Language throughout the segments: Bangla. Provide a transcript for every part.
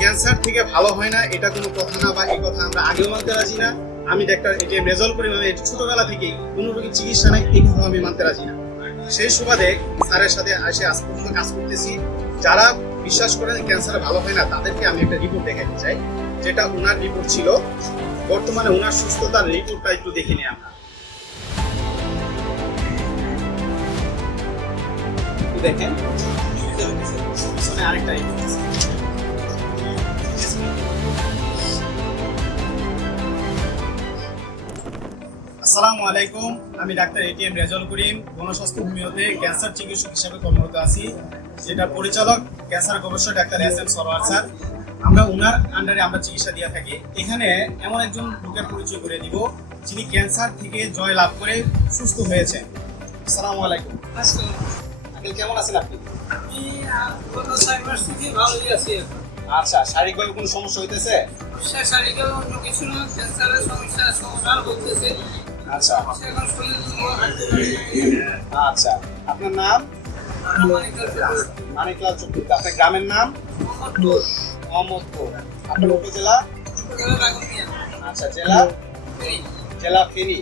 ক্যান্সার থেকে ভালো হয় না এটা কোনো কথা না, বা এই কথা আমরা আগেও মানতে রাজি না। আমি ডাক্তার এটিএম রেজাউল করিম, আমি ছোটবেলা থেকেই কোনো রোগীর চিকিৎসা নাই এই কথা আমি মানতে রাজি না। সেই সুবাদে স্যারের সাথে এসে আজ পর্যন্ত কাজ করতেছি। যারা বিশ্বাস করেন ক্যান্সার ভালো হয় না তাদেরকে আমি একটা রিপোর্ট দেখাতে চাই, যেটা ওনার রিপোর্ট ছিল। বর্তমানে ওনার সুস্থতার রিপোর্টটা একটু দেখে নিই আমরা। দেখেন আরেকটা রিপোর্ট আছে। আসসালামু আলাইকুম, আমি ডাক্তার এটিএম রেজাউল করিম, গণস্বাস্থ্য হোমিওতে ক্যান্সার চিকিৎসক হিসেবে কর্মরত আছি, যেটা পরিচালক ক্যান্সার গবেষক ডাক্তার এস.এম. সরোয়ার স্যার। আমরা ওনার আন্ডারে আমরা চিকিৎসা দিয়ে থাকি। এখানে এমন একজন লোকের পরিচয় করে দিব যিনি ক্যান্সার থেকে জয় লাভ করে সুস্থ হয়েছেন। আসসালামু আলাইকুম। আঙ্কেল, কেমন আছেন আপনি? আচ্ছা, শারীরিকভাবে কোনো সমস্যা হইতেছে? আচ্ছা আচ্ছা, আপনার নাম? মানিকলাল চক্রবর্তী। আপনার গ্রামের নাম? মোহাম্মদপুর। আপনার উপজেলা? আচ্ছা, জেলা ফেনী।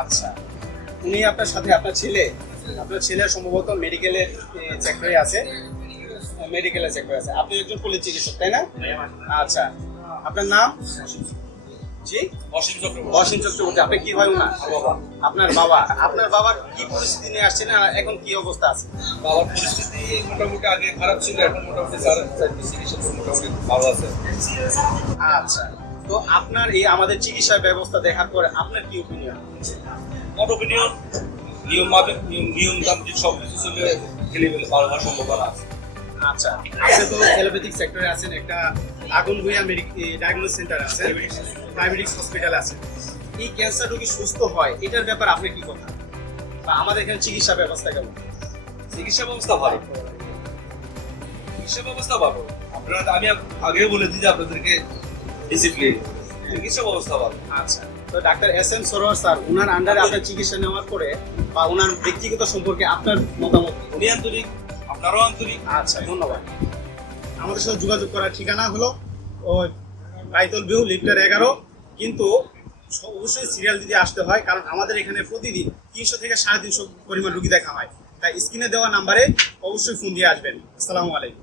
আচ্ছা, উনি আপনার সাথে আপনার ছেলে সম্ভবত মেডিকেলের সেক্টরে আছে। আপনি একজন পল্লী চিকিৎসক, তাই না? আচ্ছা, আপনার নাম? জি, অসীম চক্রবর্তী। আপনি কি হয় ওনার? আপনার বাবার কি পরিস্থিতি নিয়ে আসছেন আর এখন কি অবস্থা আছে? বাবার পরিস্থিতি মোটামুটি আগে খারাপ ছিল, এখন মোটামুটি চিকিৎসা মোটামুটি ভালো আছে। আচ্ছা, তো আপনার এই আমাদের চিকিৎসা ব্যবস্থা দেখার পরে আপনার কি ওপিনিয়ন? নিয়ম তান্ত্রিক সব কিছু চলে খেলিমেলে ভালো হওয়ার সম্ভাবনা আছে। আচ্ছা, আপনি তো এলোপ্যাথিক সেক্টরে আছেন, একটা আগুনভূঞা ডায়াগনোস সেন্টার আছে, ডায়াবেটিক্স হসপিটাল আছে। এই ক্যান্সার রোগী সুস্থ হয় এটার ব্যাপার আপনি কি কথা, বা আমাদের এখানে চিকিৎসা ব্যবস্থা কেমন? চিকিৎসা ব্যবস্থা ভালো। আপনারা, আমি আগেও বলেছি যে আপনাদেরকে ডিসিপ্লিন, চিকিৎসা ব্যবস্থা ভালো। আচ্ছা, তো ডাক্তার এস.এম. সরোয়ার স্যার, ওনার আন্ডারে আপনার চিকিৎসা নেওয়ার পরে বা ওনার ব্যক্তিগত সম্পর্কে আপনার মতামত? উনি আন্তরিক, আপনারাও আন্তরিক। আচ্ছা, ধন্যবাদ। আমাদের সাথে যোগাযোগ করার ঠিকানা হলো রাইতল ভিউ লিফটার 11, কিন্তু অবশ্যই সিরিয়াল দিতে আসতে হয়, কারণ আমাদের এখানে প্রতিদিন 300 থেকে 350 পরিমাণ রোগী দেখা হয়। তাই স্ক্রিনে দেওয়া নাম্বারে অবশ্যই ফোন দিয়ে আসবেন। আসসালামু আলাইকুম।